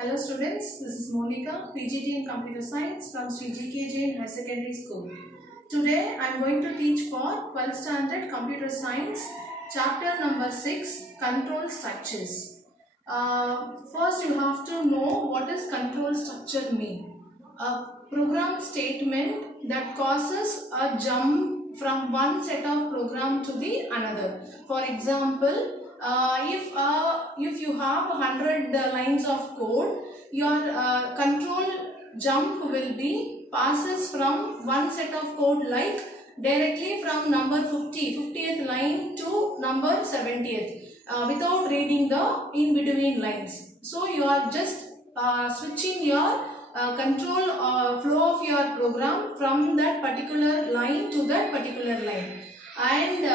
Hello students, this is Monica, PGT in Computer Science from Sri GK Jain Higher Secondary School. Today I am going to teach for 12th Standard Computer Science, Chapter number 6, Control Structures. First you have to know what does control structure mean. A program statement that causes a jump from one set of program to the another. For example, if you have 100 lines of code, your control jump will be passes from one set of code like directly from number 50th line to number 70th without reading the in between lines. So you are just switching your control flow of your program from that particular line to that particular line. And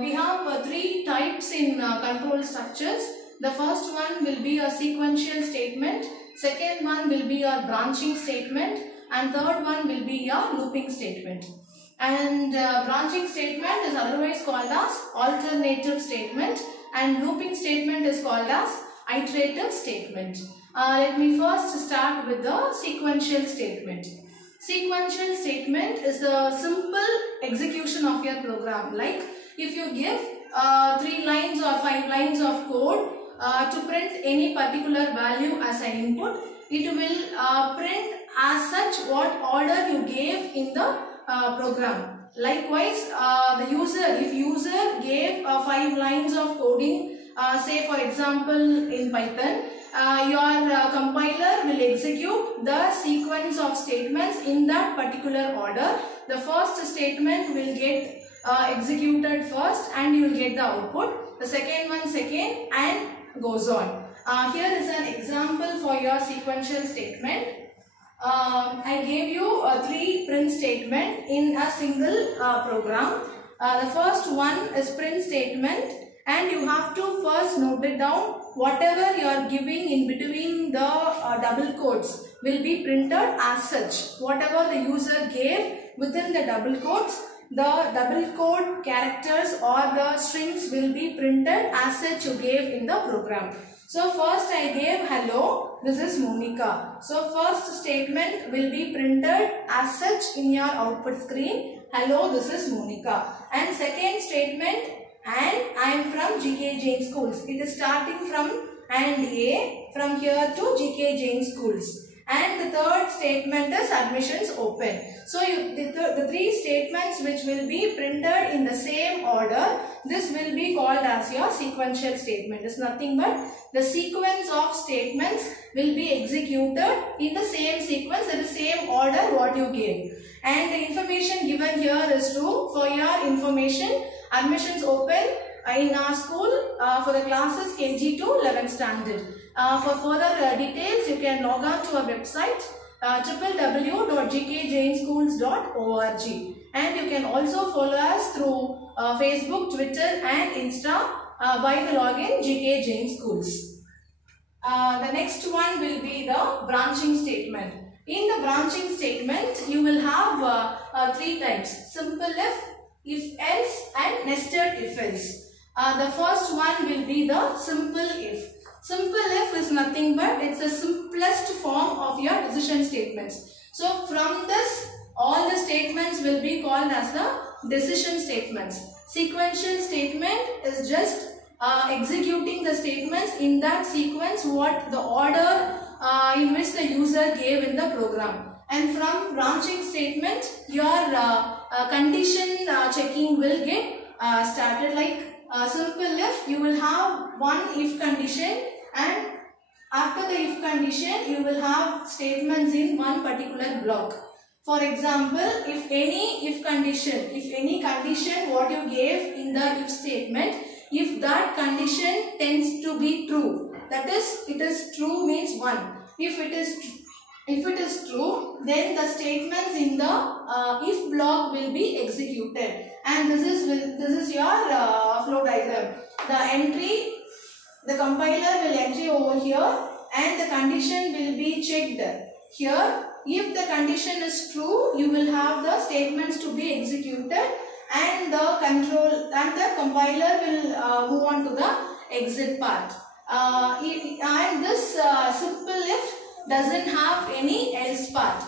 we have three types in control structures. The first one will be a sequential statement, second one will be a branching statement, and third one will be a looping statement. And branching statement is otherwise called as alternative statement, and looping statement is called as iterative statement. Let me first start with the sequential statement. Sequential statement is the simple execution of your program. Like if you give 3 lines or 5 lines of code to print any particular value as an input, it will print as such what order you gave in the program. Likewise, if user gave 5 lines of coding, say for example in Python, your compiler will execute the sequence of statements in that particular order. The first statement will get executed first and you will get the output. The second one second, and goes on. Here is an example for your sequential statement. I gave you 3 print statement in a single program. The first one is print statement, and you have to first note it down. Whatever you are giving in between the double quotes will be printed as such. Whatever the user gave within the double quotes, the double quote characters or the strings will be printed as such you gave in the program. So first I gave hello, this is Monica. So first statement will be printed as such in your output screen. Hello, this is Monica. And second statement, and I am from GK Jain Schools. It is starting from and A from here to GK Jain Schools. And the third statement is admissions open. So the 3 statements which will be printed in the same order, this will be called as your sequential statement. It's nothing but the sequence of statements will be executed in the same sequence, in the same order what you gave. And the information given here is true. For your information, admissions open in our school for the classes KG to 11th standard. For further details, you can log on to our website www.gkjainschools.org, and you can also follow us through Facebook, Twitter and Insta by the login GK Jain Schools. The next one will be the branching statement. In the branching statement, you will have 3 types: simple if else and nested if else. The first one will be the simple if. Simple if is nothing but it's the simplest form of your decision statements. So from this, all the statements will be called as the decision statements. Sequential statement is just executing the statements in that sequence what the order in which the user gave in the program. And from branching statement, your condition checking will get started. Like simple if, you will have one if condition, and after the if condition you will have statements in one particular block. For example, if any condition what you gave in the if statement, if that condition tends to be true, that is it is true means 1. If it is true, then the statements in the if block will be executed, and this is your flow diagram. The compiler will entry over here, and the condition will be checked here. If the condition is true, you will have the statements to be executed, and the compiler will move on to the exit part. And this simple doesn't have any else part.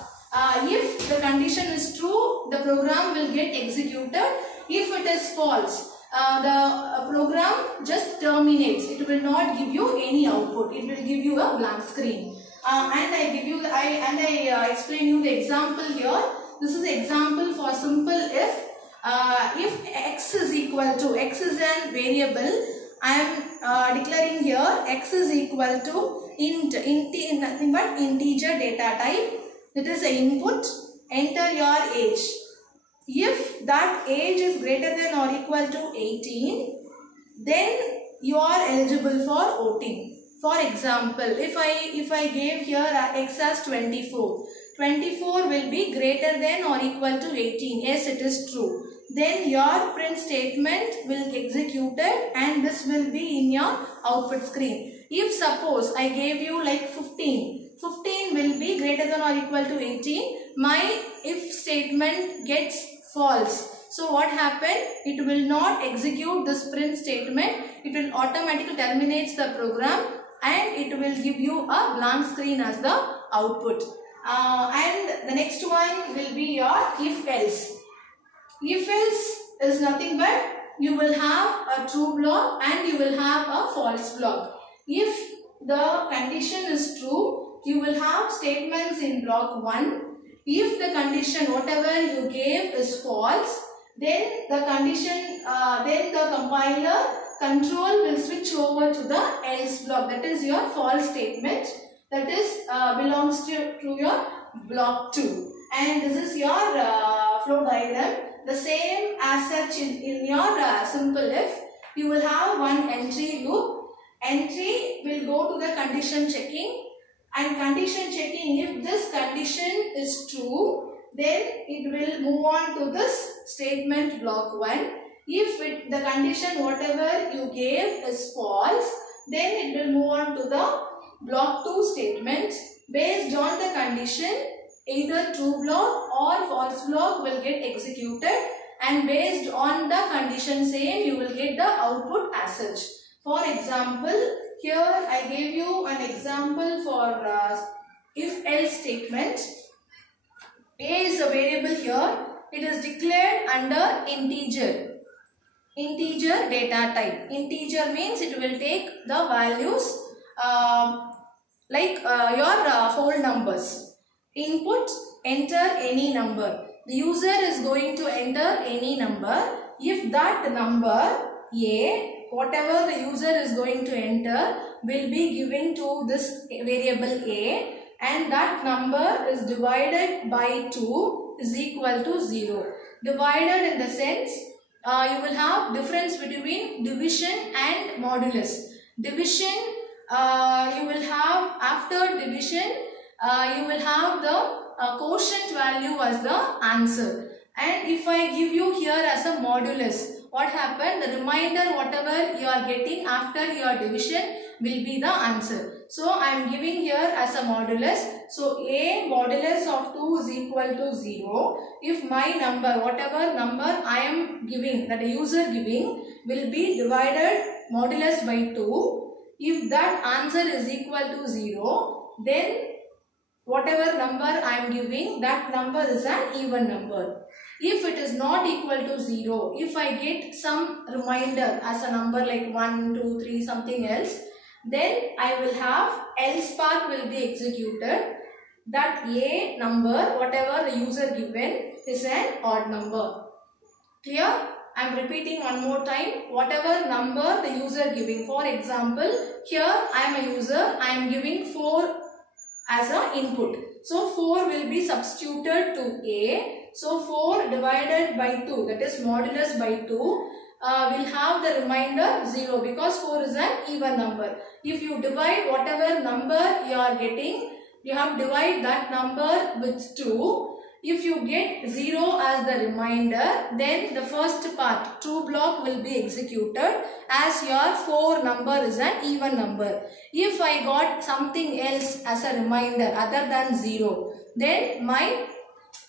If the condition is true, the program will get executed. If it is false, the program just terminates. It will not give you any output. It will give you a blank screen. And I explain you the example here. This is the example for simple if. If x is equal to, x is a variable. I am declaring here x is equal to nothing but integer data type. That is the input. Enter your age. If that age is greater than or equal to 18, then you are eligible for voting. For example, if I gave here x as 24, 24 will be greater than or equal to 18. Yes, it is true. Then your print statement will be executed and this will be in your output screen. If suppose I gave you like 15, 15 will be greater than or equal to 18. My if statement gets false. So what happened? It will not execute this print statement. It will automatically terminate the program and it will give you a blank screen as the output. And the next one will be your if else. If else is nothing but you will have a true block and you will have a false block. If the condition is true, you will have statements in block 1. If the condition whatever you gave is false, then the condition, then the compiler control will switch over to the else block. That is your false statement. That is belongs to your block 2. And this is your flow diagram. The same as such in your simple if. You will have one entry loop. Entry will go to the condition checking. And condition checking, if this condition is true, then it will move on to this statement block 1. If the condition whatever you gave is false, then it will move on to the block 2 statement. Based on the condition, either true block or false block will get executed, and based on the condition same you will get the output as such. For example, here I gave you an example for if else statement. A is a variable here. It is declared under integer. Integer data type. Integer means it will take the values like your whole numbers. Input, enter any number. The user is going to enter any number. If that number A, whatever the user is going to enter will be given to this variable A, and that number is divided by 2 is equal to 0. Divided in the sense you will have difference between division and modulus. Division you will have after division you will have the quotient value as the answer. And if I give you here as a modulus, what happened? The remainder whatever you are getting after your division will be the answer. So I am giving here as a modulus. So A modulus of 2 is equal to 0. If my number, whatever number I am giving, that the user giving, will be divided modulus by 2. If that answer is equal to 0, then whatever number I am giving, that number is an even number. If it is not equal to 0, if I get some remainder as a number like 1, 2, 3, something else, then I will have else part will be executed. That A number, whatever the user given, is an odd number. Clear? I am repeating one more time. Whatever number the user giving. For example, here I am a user. I am giving 4 as an input. So 4 will be substituted to A. So 4 divided by 2, that is modulus by 2, will have the remainder 0 because 4 is an even number. If you divide whatever number you are getting, you have to divide that number with 2. If you get 0 as the remainder, then the first part, true block, will be executed as your 4 number is an even number. If I got something else as a remainder other than 0, then my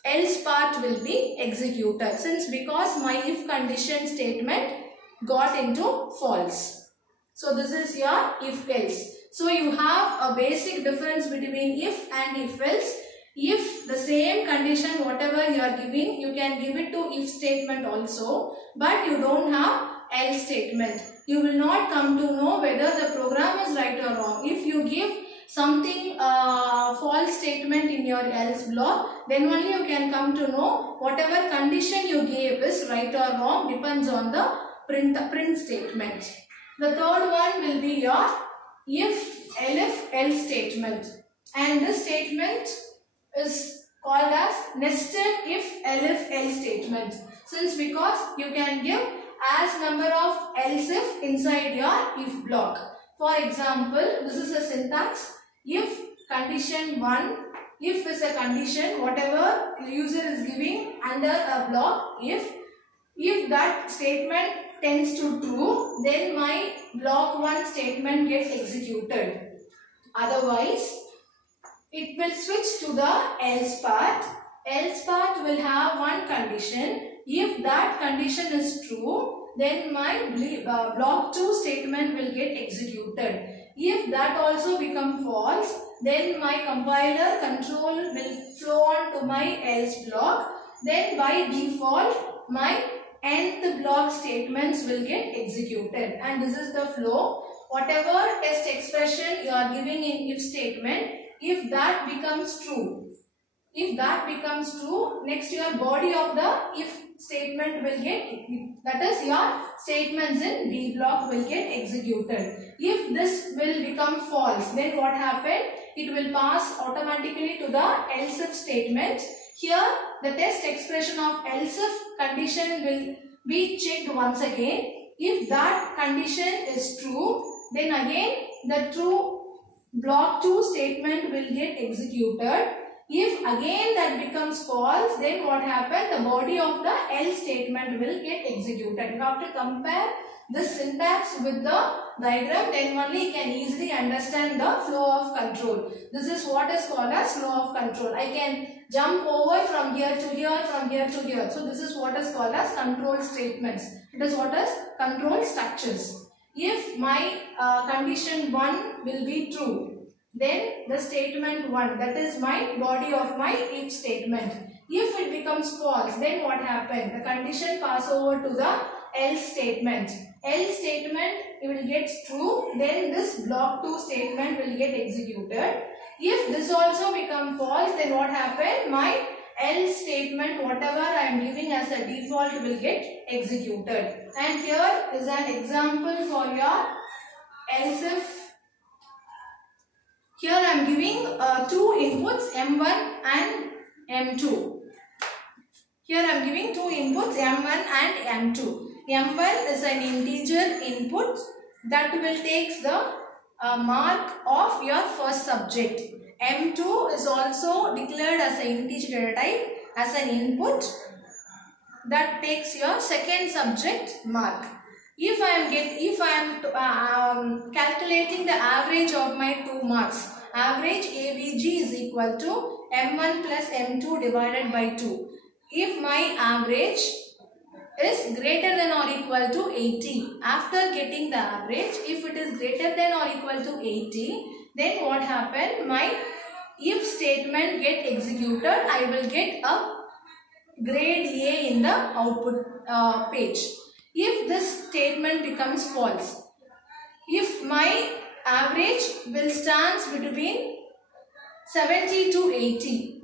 else part will be executed, because my if condition statement got into false. So this is your if else. So you have a basic difference between if and if else. If the same condition whatever you are giving, you can give it to if statement also, but you don't have else statement. You will not come to know whether the program is right or wrong. If you give something false statement in your else block, then only you can come to know whatever condition you gave is right or wrong, depends on the print statement. The third one will be your if, elif, else statement, and this statement is called as nested if, elif, else statement. Since because you can give as number of else if inside your if block. For example, this is a syntax. If condition 1, if is a condition whatever user is giving under a block, if that statement tends to true, then my block 1 statement gets executed. Otherwise, it will switch to the else part. Else part will have one condition. If that condition is true, then my block 2 statement will get executed. If that also become false, then my compiler control will flow on to my else block. Then by default, my nth block statements will get executed. And this is the flow. Whatever test expression you are giving in if statement, if that becomes true, next your body of the if statement will get, that is your statements in B block will get executed. If this will become false, then what happened? It will pass automatically to the else if statement. Here the test expression of else if condition will be checked once again. If that condition is true, then again the true block 2 statement will get executed. If again that becomes false, then what happened? The body of the else statement will get executed. You have to compare this syntax with the diagram, then only you can easily understand the flow of control. This is what is called as flow of control. I can jump over from here to here, from here to here. So this is what is called as control statements. It is what is control structures. If my condition 1 will be true, then the statement 1, that is my body of my if statement. If it becomes false, then what happened? The condition pass over to the else statement. Else statement will get true, then this block 2 statement will get executed. If this also become false, then what happened? My else statement, whatever I am giving as a default, will get executed. And here is an example for your else if. Here I am giving two inputs M1 and M2. Here I am giving two inputs M1 and M2. M1 is an integer input that will take the mark of your first subject. M2 is also declared as an integer data type as an input that takes your second subject mark. If I am calculating the average of my 2 marks, average AVG is equal to M1 plus M2 divided by 2. If my average is greater than or equal to 80, after getting the average, if it is greater than or equal to 80, then what happened? My if statement get executed, I will get a grade A in the output page. If this statement becomes false, if my average will stands between 70 to 80,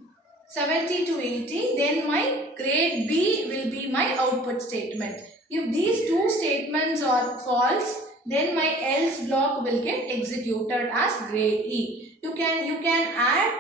then my grade B will be my output statement. If these two statements are false, then my else block will get executed as grade E. You can add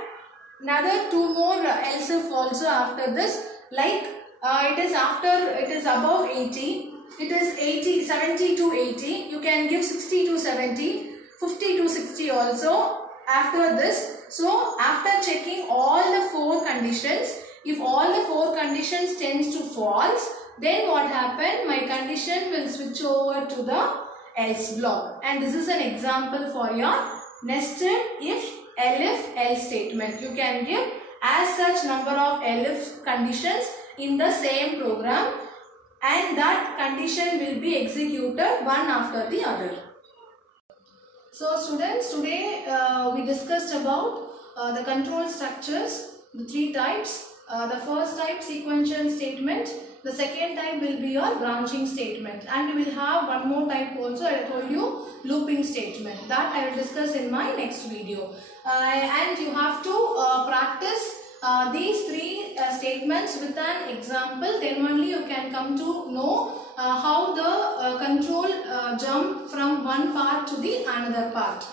another 2 more else if also after this, like it is above 80. It is 80, 70 to 80. You can give 60 to 70, 50 to 60 also after this. So after checking all the 4 conditions, if all the 4 conditions tends to false, then what happened? My condition will switch over to the else block. And this is an example for your nested if, elif, else statement. You can give as such number of elif conditions in the same program, and that condition will be executed one after the other. So students, today we discussed about the control structures, the three types. The first type, sequential statement. The second type will be your branching statement, and we will have one more type also. I told you, looping statement. That I will discuss in my next video. And you have to practice these three statements with an example. Then only you can come to know how the control jump from one part to the another part.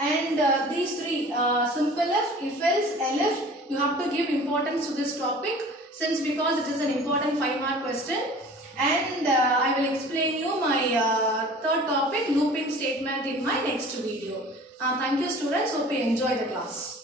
And these three, simple if else, elif, you have to give importance to this topic, because it is an important 5-mark question. And I will explain you my third topic, looping statement, in my next video. Thank you students, hope you enjoy the class.